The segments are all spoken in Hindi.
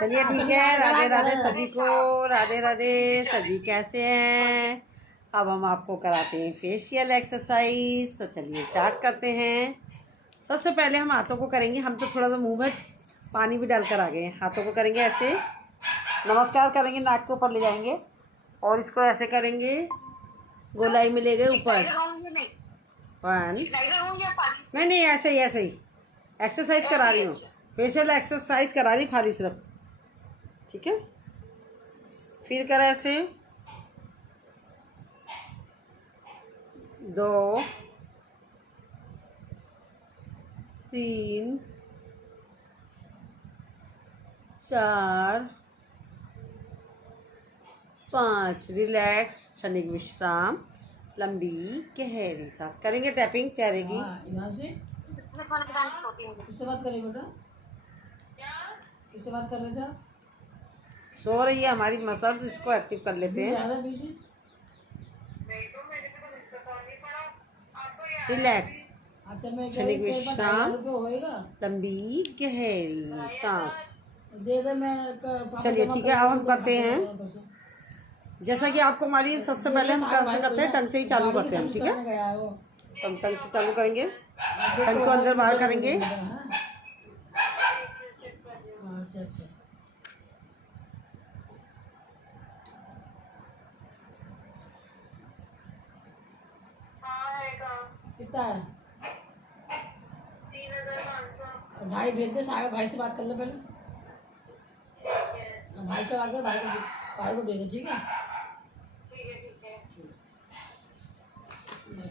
चलिए ठीक है। राधे राधे सभी को, राधे राधे सभी। कैसे हैं? अब हम आपको कराते हैं फेशियल एक्सरसाइज। तो चलिए स्टार्ट करते हैं। सबसे पहले हम हाथों को करेंगे। हम तो थोड़ा सा मुंह में पानी भी डालकर आ गए हैं। हाथों को करेंगे ऐसे, नमस्कार करेंगे, नाक के ऊपर ले जाएंगे और इसको ऐसे करेंगे, गोलाई में ले गए ऊपर। 1 नहीं नहीं, ऐसे ही ऐसे ही एक्सरसाइज करा रही हूँ, फेशियल एक्सरसाइज करा रही हूँ खाली सिर्फ। ठीक है, फिर करा ऐसे 2 3 4 5। रिलैक्स, क्षणिक विश्राम, लंबी गहरी सांस। करेंगे टैपिंग चेहरे की। किससे बात कर रही बेटा? किससे बात कर रहे थे आप? सो रही है हमारी मसल, इसको एक्टिव कर लेते हैं। रिलैक्स, अच्छा, मैं क्षणिक विश्राम, होएगा। लंबी गहरी सांस। दे दे, मैं चलिए ठीक है, अब हम करते हैं जैसा कि आपको हमारी। सबसे पहले हम कैसे करते हैं, टंग से ही चालू करते हैं हम। ठीक है, हम टंग से चालू करेंगे, टंग को अंदर बाहर करेंगे। कितना है? भाई भेज दे, सागर भाई से बात कर ले पहले। भाई से बात कर, भाई को दे दे। ठीक है,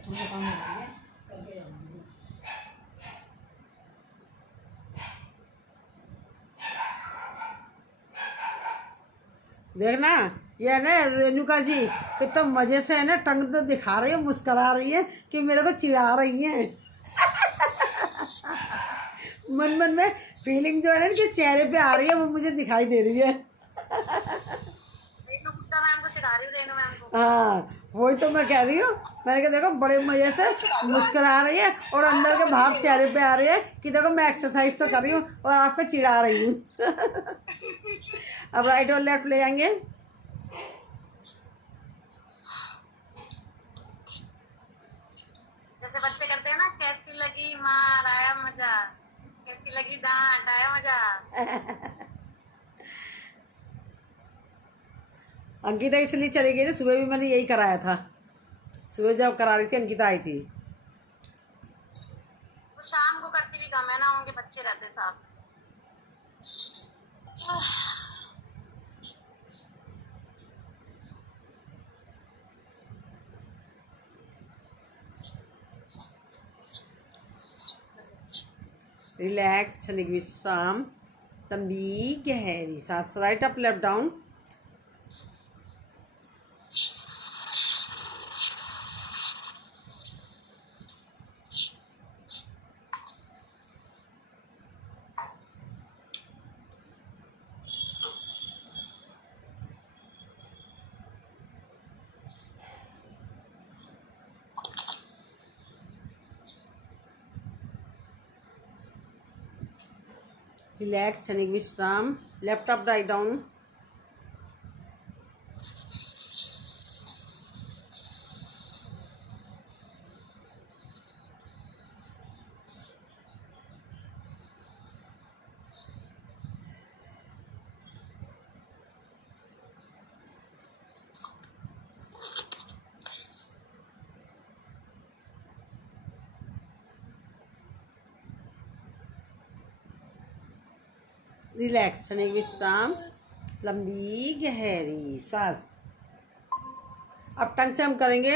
थोड़ा काम है करके जाऊंगी। देखना, ये है ना रेणुका जी, कितना मजे से है ना, टंग तो दिखा रही है, मुस्करा रही है कि मेरे को चिढ़ा रही है। मन मन में फीलिंग जो है ना इनके चेहरे पे आ रही है, वो मुझे दिखाई दे रही है। हाँ, वही तो मैं कह रही हूँ। मैंने कहा देखो, बड़े मजे से मुस्कुरा रही है और अंदर के भाव चेहरे पे आ रही है कि देखो मैं एक्सरसाइज तो कर रही हूँ और आपको चिढ़ा रही हूँ। अब राइट और लेफ्ट ले जाएंगे। जैसे बच्चे करते हैं ना, कैसी लगी मार, आया मजा, कैसी लगी डांट, आया मजा। अंकिता इसलिए चली गई थी, सुबह भी मैंने यही कराया था। सुबह जब करा रही थी अंकिता आई थी। वो शाम को करती भी कम है ना, उनके बच्चे रहते साथ। रिलैक्स, क्षणिक विश्राम, लंबी गहरी सांस। Right up, left down. Relax, क्षणिक विश्राम, left up, write down. Relax, क्षणिक विश्राम, लंबी गहरी सांस। अब टंग से हम करेंगे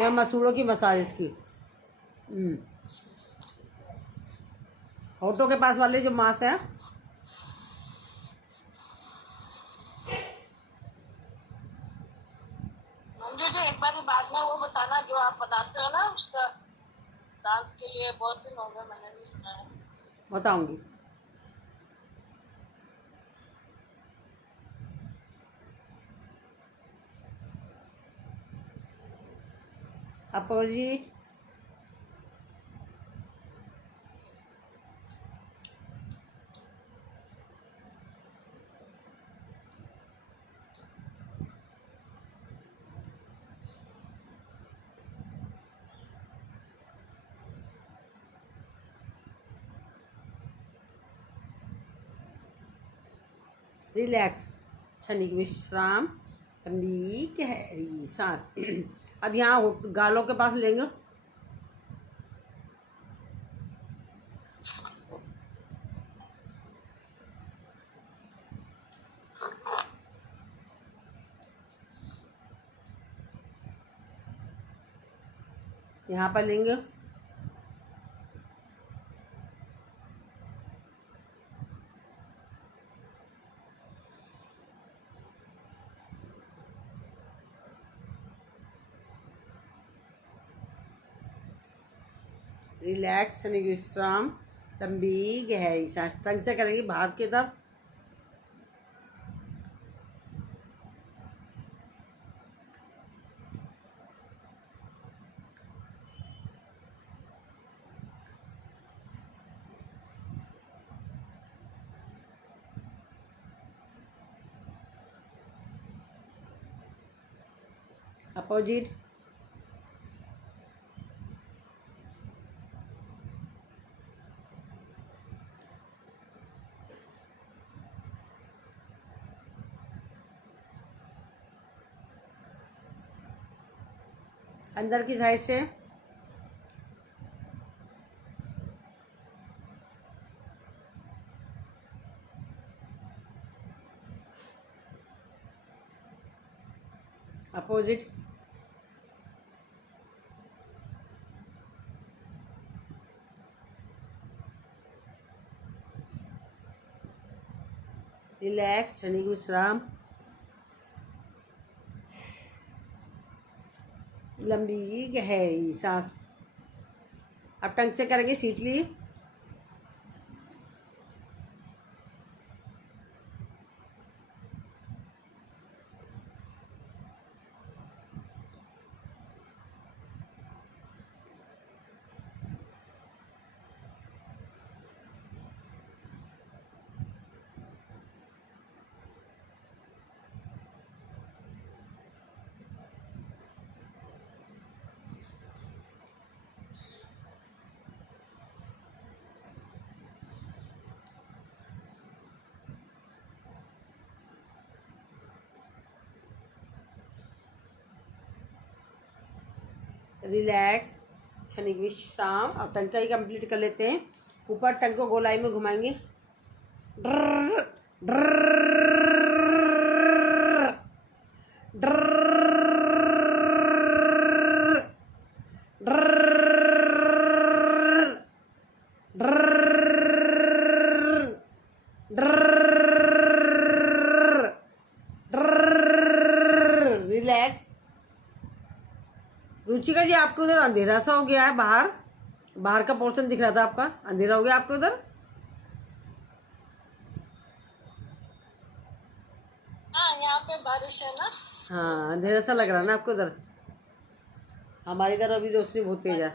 या मसूड़ों की मसाज की। होठों के पास वाले जो मांस है, मंजू जी, एक बार बाद में वो बताना जो आप बताते हो ना, उसका डांस के लिए बहुत दिन हो गए, मैंने भी सुना है। बताऊंगी। अपो जी, रिलैक्स, क्षणिक विश्राम, लंबी गहरी सांस। अब यहाँ गालों के पास लेंगे, यहाँ पर लेंगे, रिलैक्स, क्षणिक विश्राम, लंबी गहरी सांस। टंग से करेंगे बाहर की तरफ, अपोजिट, अंदर की साइड से, अपोजिट, रिलैक्स, क्षणिक विश्राम, लंबी गहरी सांस। अब टंग से करेंगे शीतली, रिलैक्स, क्षणिक विश्राम। अब टंग का ही कंप्लीट कर लेते हैं। ऊपर टंग को गोलाई में घुमाएंगे, ड्रर ड्रर ड्रर ड्रर ड्रर ड्रर। रिलैक्स। रुचिका जी, आपके उधर अंधेरा सा हो गया है, बाहर का पोर्शन दिख रहा था आपका, अंधेरा हो गया आपके उधर? हाँ, यहाँ पे बारिश है ना। हाँ, अंधेरा सा लग रहा है ना आपको उधर। हमारी इधर अभी रोशनी बहुत तेज है।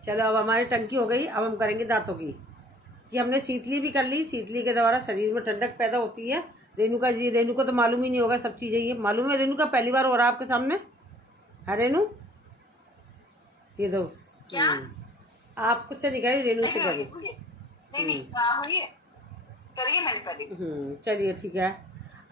चलो, अब हमारी टंकी हो गई। अब हम करेंगे दांतों की। ये हमने शीतली भी कर ली। शीतली के द्वारा शरीर में ठंडक पैदा होती है। रेणुका जी, रेणु को तो मालूम ही नहीं होगा सब चीज़ें। ये मालूम है रेणु का, पहली बार हो रहा है आपके सामने? हाँ रेणु, ये दो। क्या? आप कुछ से नहीं करिए, रेणु से करिए। करिए, मैंने करी। चलिए ठीक है।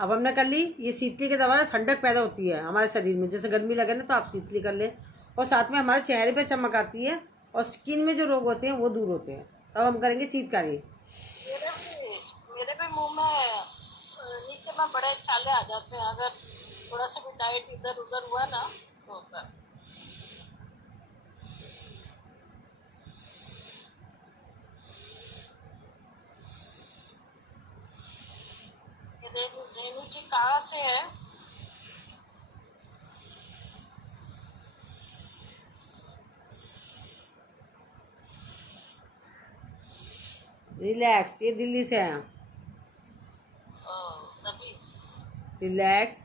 अब हमने कर ली। ये शीतली के द्वारा ठंडक पैदा होती है हमारे शरीर में। जैसे गर्मी लगे ना, तो आप शीतली कर ले, और साथ में हमारे चेहरे पे चमक आती है, और स्किन में जो रोग होते हैं वो दूर होते हैं। अब हम करेंगे शीतकारी। मेरे भी मुंह में नीचे में बड़े छाले आ जाते हैं, अगर थोड़ा सा भी डाइट इधर उधर हुआ ना तो होता है। रेणु जी कहाँ से है? रिलैक्स। ये दिल्ली से है। तभी रिलैक्स।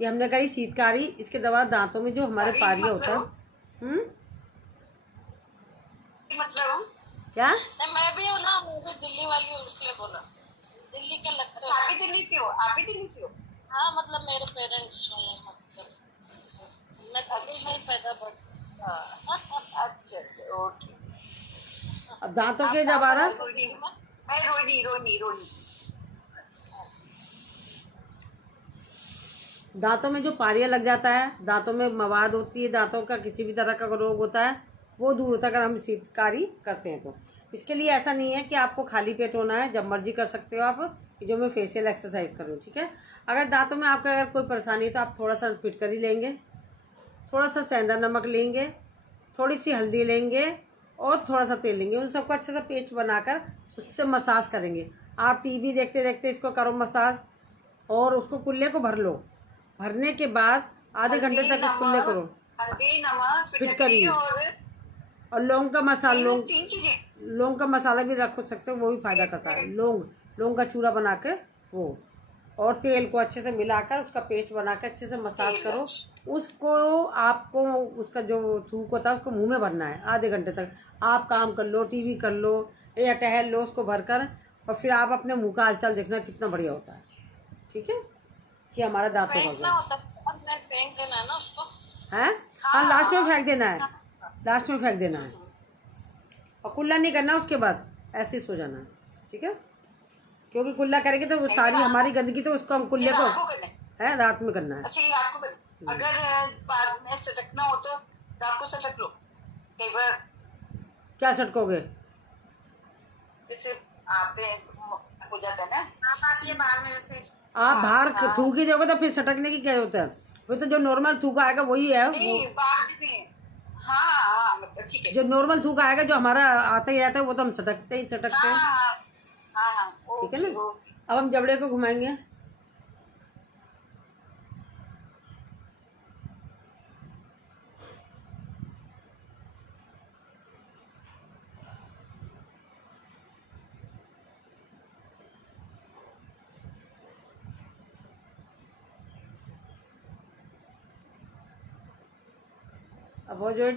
ये हमने करी शीतकारी। इसके द्वारा दांतों में जो हमारे पारिया होता है। मतलब क्या? मैं भी हूँ ना, मैं भी दिल्ली वाली हूँ, इसलिए बोला। दिल्ली का लगता है। आप भी दिल्ली से हो? आप भी दिल्ली से हो? हाँ, मतलब मेरे पेरेंट्स मतलब मैं दिल्ली में ही पैदा बढ़ा। अच्छा, ओके। अब दांतों के द्वारा मैं रोनी रोनी रोनी। दांतों में जो पारिया लग जाता है, दांतों में मवाद होती है, दांतों का किसी भी तरह का रोग होता है, वो दूर होता है अगर हम शीतकारी करते हैं तो। इसके लिए ऐसा नहीं है कि आपको खाली पेट होना है, जब मर्जी कर सकते हो आप, जो मैं फेशियल एक्सरसाइज करूँ, ठीक है। अगर दांतों में आपका अगर कोई परेशानी है तो आप थोड़ा सा फिटकरी लेंगे, थोड़ा सा सेंधा नमक लेंगे, थोड़ी सी हल्दी लेंगे और थोड़ा सा तेल लेंगे, उन सबको अच्छे से पेस्ट बनाकर उससे मसाज करेंगे। आप टीवी देखते देखते इसको करो मसाज, और उसको कुल्ले को भर लो। भरने के बाद आधे घंटे तक इस कुल्ले करो। हल्दी, नमक, फिटकरी और लौंग का मसाला, लौंग का मसाला भी रख सकते हो, वो भी फायदा करता है। लौंग का चूरा बना के वो, और तेल को अच्छे से मिलाकर उसका पेस्ट बना के अच्छे से मसाज करो। उसको आपको उसका जो थूक होता है उसको मुंह में भरना है आधे घंटे तक। आप काम कर लो, टीवी कर लो या टहल लो उसको भरकर, और फिर आप अपने मुंह का हालचाल देखना कितना बढ़िया होता है, ठीक है। ये हमारा दांतों का फेंक देना है ना उसको, है। हाँ, लास्ट में फेंक देना है, लास्ट में फेंक देना है, और कुल्ला नहीं करना उसके बाद, ऐसे ही सो जाना है, ठीक है। क्योंकि कुल्ला करेंगे तो वो सारी हमारी गंदगी तो उसको हम कुल्ले को है रात में करना है। अच्छा, ये रात को करना। अगर बाद में सटकना हो तो रात को सटक लो। कई बार क्या सटकोगे? जैसे आप हो जाता है ना, आप ये बाहर में से आप बाहर थूक ही दोगे तो फिर सटकने की क्या होता है? वो तो जो नॉर्मल थूक आएगा वही है वो। हाँ, मतलब ठीक है, जो नॉर्मल थूक आएगा जो हमारा आता ही रहता है वो तो हम सटकते हैं, ठीक है ना। अब हम जबड़े को घुमाएंगे। अब वो जो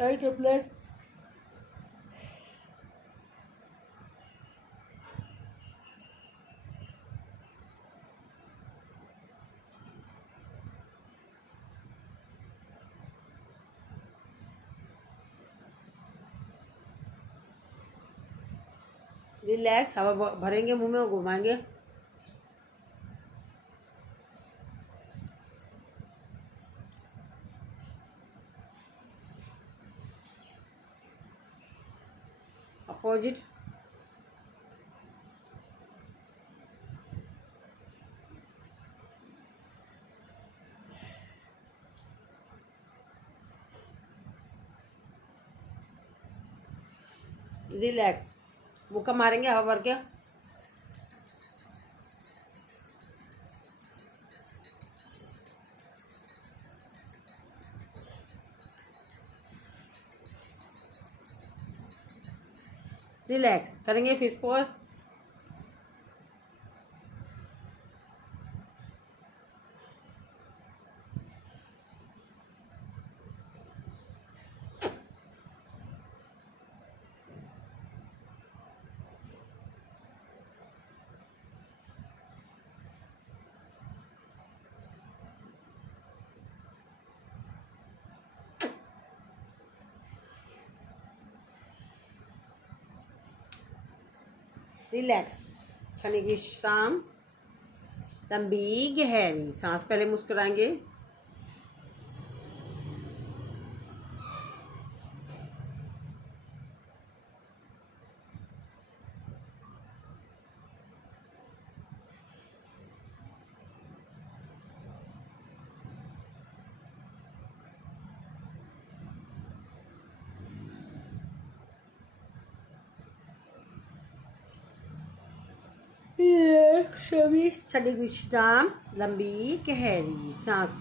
राइट अप्लाई, रिलैक्स, हवा भरेंगे मुंह में, घुमाएंगे। अपोजिट, रिलैक्स, मुक्का मारेंगे हवा भर के। रिलैक्स करेंगे, फिर पोज। रिलैक्स, क्षण विश्राम, लंबी गहरी सांस, पहले मुस्कुराएंगे, सभी क्षण विश्राम, लंबी गहरी सांस।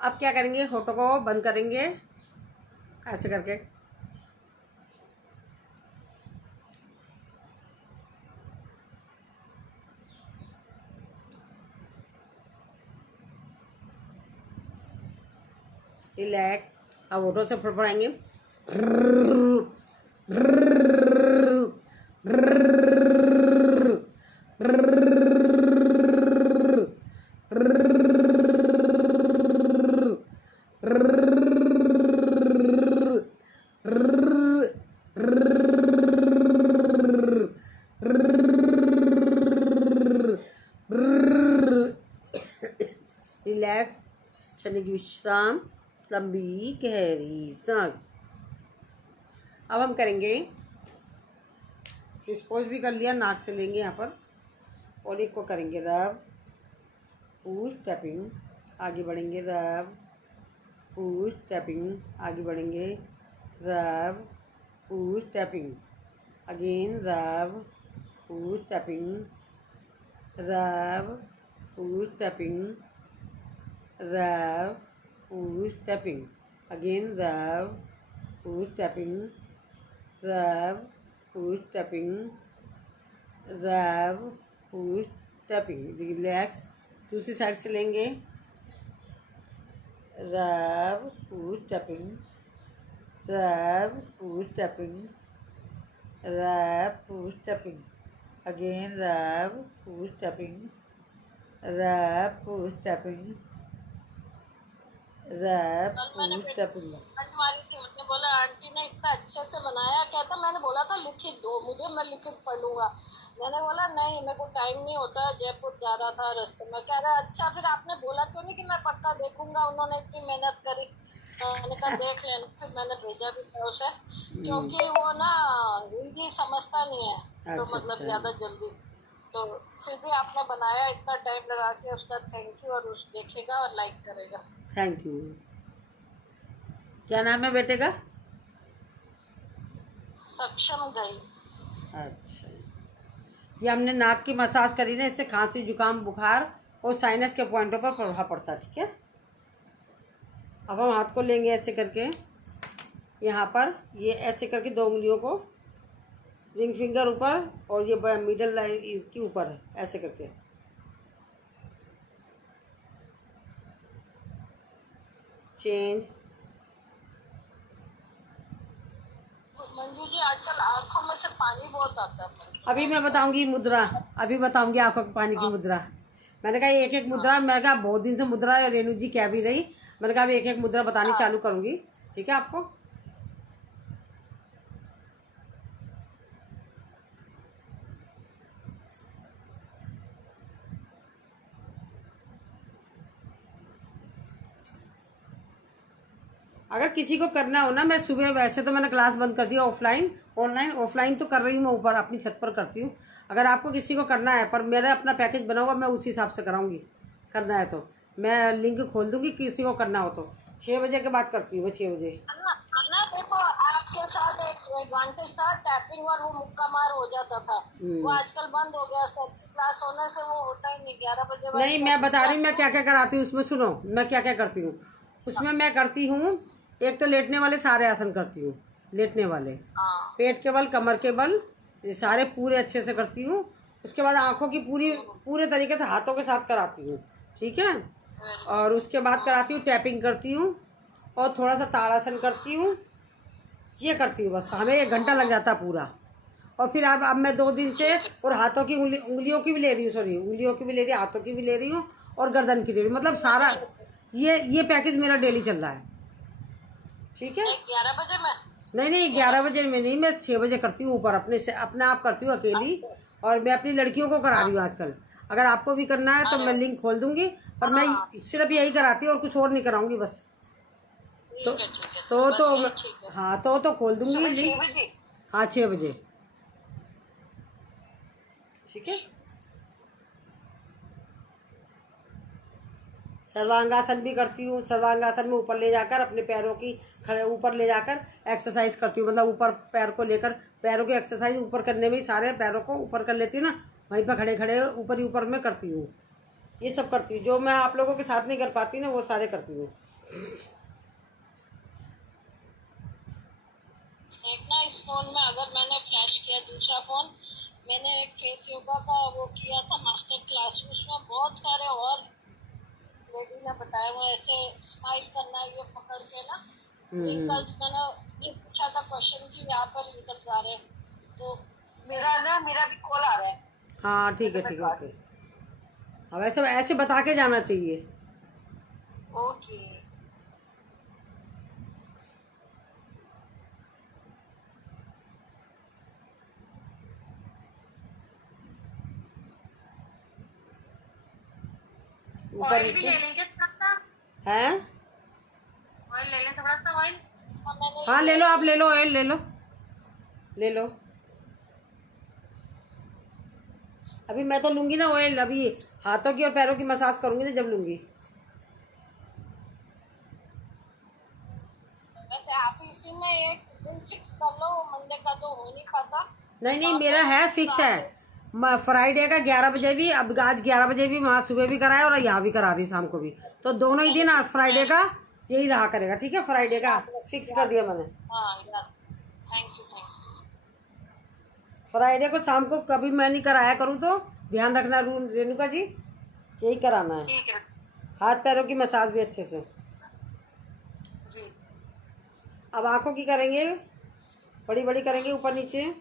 अब क्या करेंगे, होठों को बंद करेंगे ऐसे करके, रिलैक्स। अब होठों से फड़फड़ाएंगे, रिलैक्स, चने की विश्राम, लंबी गहरी सांस। अब हम करेंगे, डिस्पोज भी कर लिया, नाक से लेंगे यहाँ पर और एक को करेंगे रब, पुश टैपिंग, आगे बढ़ेंगे रब, पुश टैपिंग, आगे बढ़ेंगे रब, पुश टैपिंग, अगेन रब, पुश टैपिंग, रब, पुश टैपिंग, रब, पुश टैपिंग, अगेन रब, पुश टैपिंग, रब, पुश टैपिंग, रब, पुश टैपिंग। रिलैक्स, दूसरी साइड से लेंगे, रब, पुश टैपिंग, रब, पुश टैपिंग, रब, पुश टैपिंग, अगेन रब, पुश टैपिंग, रब, पुश टैपिंग, रब, पुश टैपिंग। हमारी थी, उसने बोला आंटी ने इतना अच्छे से बनाया, कहता मैंने बोला था लिखित दो मुझे, मैं लिखित पढ़ूंगा। मैंने बोला नहीं मेरे को टाइम नहीं होता, जयपुर जा रहा था रास्ते में। कह रहा अच्छा फिर आपने बोला क्यों नहीं कि मैं पक्का देखूंगा, उन्होंने इतनी मेहनत करी। मैंने कहा देख लेना, फिर मैंने भेजा भी था उसे, क्योंकि वो ना हिंदी समझता नहीं है तो मतलब ज्यादा जल्दी। तो फिर भी आपने बनाया इतना टाइम लगा के, उसका थैंक यू, और उस देखेगा और लाइक करेगा। Thank you. क्या नाम है बेटे का? सक्षम गई। अच्छा, ये हमने नाक की मसाज करी ना, इससे खांसी जुकाम बुखार और साइनस के पॉइंटों पर प्रभाव पड़ता है। ठीक है, अब हम हाथ को लेंगे ऐसे करके, यहाँ पर ये ऐसे करके 2 उंगलियों को, रिंग फिंगर ऊपर और ये मिडल लाइन के ऊपर है, ऐसे करके चेंज। मंजू जी आजकल आंखों में से पानी बहुत आता है। अभी मैं बताऊंगी मुद्रा, अभी बताऊंगी आंखों के पानी की मुद्रा। मैंने कहा एक एक मुद्रा, मैंने कहा बहुत दिन से मुद्रा रेणु जी कह भी रही, मैंने कहा अभी एक एक मुद्रा बतानी चालू करूंगी। ठीक है आपको, अगर किसी को करना हो ना, मैं सुबह, वैसे तो मैंने क्लास बंद कर दिया ऑफलाइन, ऑफलाइन तो कर रही हूँ मैं, ऊपर अपनी छत पर करती हूँ। अगर आपको किसी को करना है, पर मेरा अपना पैकेज बना हुआ, मैं उसी हिसाब से कराऊंगी। करना है तो मैं लिंक खोल दूंगी, किसी को करना हो तो 6 बजे के बाद करती हूँ मैं, 6 बजे। अन्ना देखो आपके साथ एक एडवांटेज था, टैपिंग और वो मुक्का मार हो जाता था, वो आजकल बंद हो गया। सब क्लास होने से वो होता ही नहीं। 11 बजे नहीं, मैं बता रही हूँ मैं क्या क्या कराती हूँ उसमें, सुनो मैं क्या क्या करती हूँ उसमें। मैं करती हूँ, एक तो लेटने वाले सारे आसन करती हूँ, लेटने वाले, पेट के बल, कमर के बल, ये सारे पूरे अच्छे से करती हूँ। उसके बाद आंखों की पूरे तरीके से हाथों के साथ कराती हूँ। ठीक है, और उसके बाद कराती हूँ टैपिंग करती हूँ, और थोड़ा सा ताड़ासन करती हूँ, ये करती हूँ। बस हमें 1 घंटा लग जाता पूरा। और फिर अब मैं 2 दिन से, और हाथों की उंगलियों की भी ले रही हूँ, सॉरी उंगलियों की भी ले रही हूँ, हाथों की भी ले रही हूँ, और गर्दन की ले रही हूँ। मतलब सारा ये पैकेज मेरा डेली चल रहा है। ठीक है, 11 बजे में नहीं 11 बजे में नहीं, मैं 6 बजे करती हूँ ऊपर, अपने आप करती हूँ अकेली। और मैं अपनी लड़कियों को करा रही हूँ आजकल। अगर आपको भी करना है तो मैं लिंक खोल दूंगी, पर मैं सिर्फ यही कराती हूँ और कुछ और नहीं कराऊंगी बस। तो हाँ, तो खोल दूंगी लिंक। हाँ 6 बजे। ठीक है, सर्वांगासन भी करती हूँ। सर्वांगासन में ऊपर ले जाकर अपने पैरों की ऊपर ले जाकर एक्सरसाइज करती हूँ, मतलब ऊपर पैर को लेकर, पैरों की एक्सरसाइज ऊपर करने में ही सारे पैरों को ऊपर कर लेती हूँ ना, वहीं पर खड़े खड़े ऊपर ही ऊपर में करती हूँ। ये सब करती हूँ, जो मैं आप लोगों के साथ नहीं कर पाती ना, वो सारे करती हूँ। देखना इस फोन में, अगर मैंने फ्लैश किया दूसरा फोन, मैंने एक फेस योगा का वो किया था मास्टर क्लास, उसमें बहुत सारे और लेडी ने बताया, वो ऐसे स्माइल करना, ये पकड़ के ना रिंकल्स। मैंने ये पूछा था क्वेश्चन कि यहाँ पर रिंकल्स आ रहे हैं, तो मेरा भी कॉल आ रहा है। हाँ ठीक है ओके। अब ऐसे बता के जाना चाहिए। ओके। ऊपर भी ले लेंगे, हैं? ऑयल ले लें थोड़ा सा ऑयल। हाँ मैंने हाँ ले लो, आप ले लो, ऑयल ले लो, ले लो। अभी मैं तो लूँगी ना ऑयल, अभी हाथों की और पैरों की मसाज करूँगी ना जब लूँगी। वैसे आप इसी में एक दिन फिक्स कर लो, मंडे का तो हो नहीं पाता। नहीं नहीं, मेरा है फिक्स है। फ्राइडे का 11 बजे भी, अब आज 11 बजे भी वहाँ सुबह भी कराया और यहाँ भी करा दी शाम को भी, तो दोनों ही दिन आज फ्राइडे का यही रहा करेगा। ठीक है, फ्राइडे का फिक्स कर दिया मैंने। हाँ यार, थैंक यू थैंक फ्राइडे को शाम को कभी मैं नहीं कराया करूँ तो ध्यान रखना रेणुका जी, यही कराना यू। है। ठीक है हाथ पैरों की मसाज भी अच्छे से। जी। अब आंखों की करेंगे, बड़ी बड़ी करेंगे ऊपर नीचे।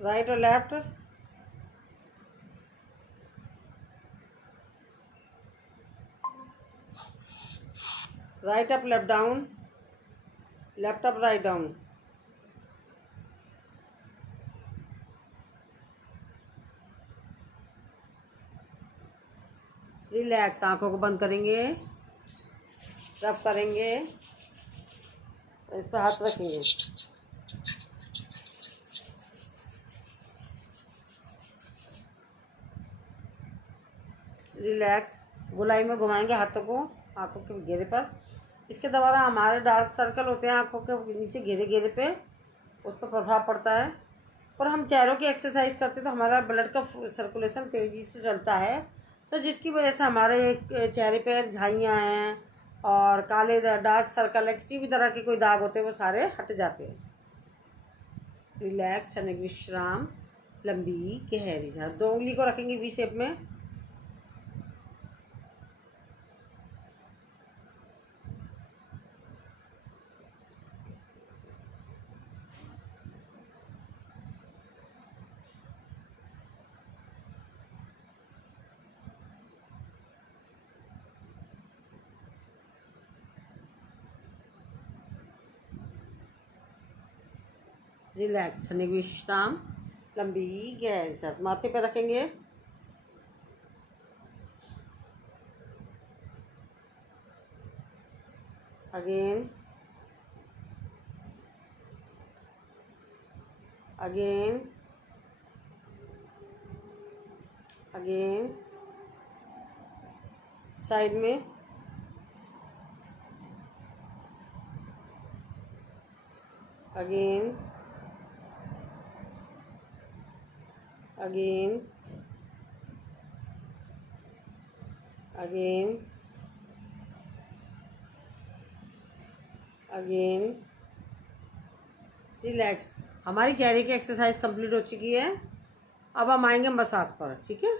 राइट और left. Right up left down, left up write down. Relax, आंखों को बंद करेंगे, रब करेंगे, इस पर हाथ रखेंगे। रिलैक्स, गोलाई में घुमाएंगे हाथों को आंखों के घेरे पर। इसके द्वारा हमारे डार्क सर्कल होते हैं आंखों के नीचे घेरे घेरे पे, उस पर प्रभाव पड़ता है। और हम चेहरों की एक्सरसाइज करते हैं तो हमारा ब्लड का सर्कुलेशन तेज़ी से चलता है, तो जिसकी वजह से हमारे चेहरे पर झाइयाँ हैं और काले डार्क सर्कल है, किसी भी तरह के कोई दाग होते हैं वो सारे हट जाते हैं। रिलैक्स, क्षणिक विश्राम, लंबी गहरी सांस। 2 उंगली को रखेंगे वी शेप में। रिलैक्स, क्षणिक विश्राम, लंबी गहरी सांस। माथे पे रखेंगे। Again again again. साइड में। Again again again again. Relax. हमारी चेहरे की एक्सरसाइज कंप्लीट हो चुकी है। अब हम आएंगे मसाज पर। ठीक है।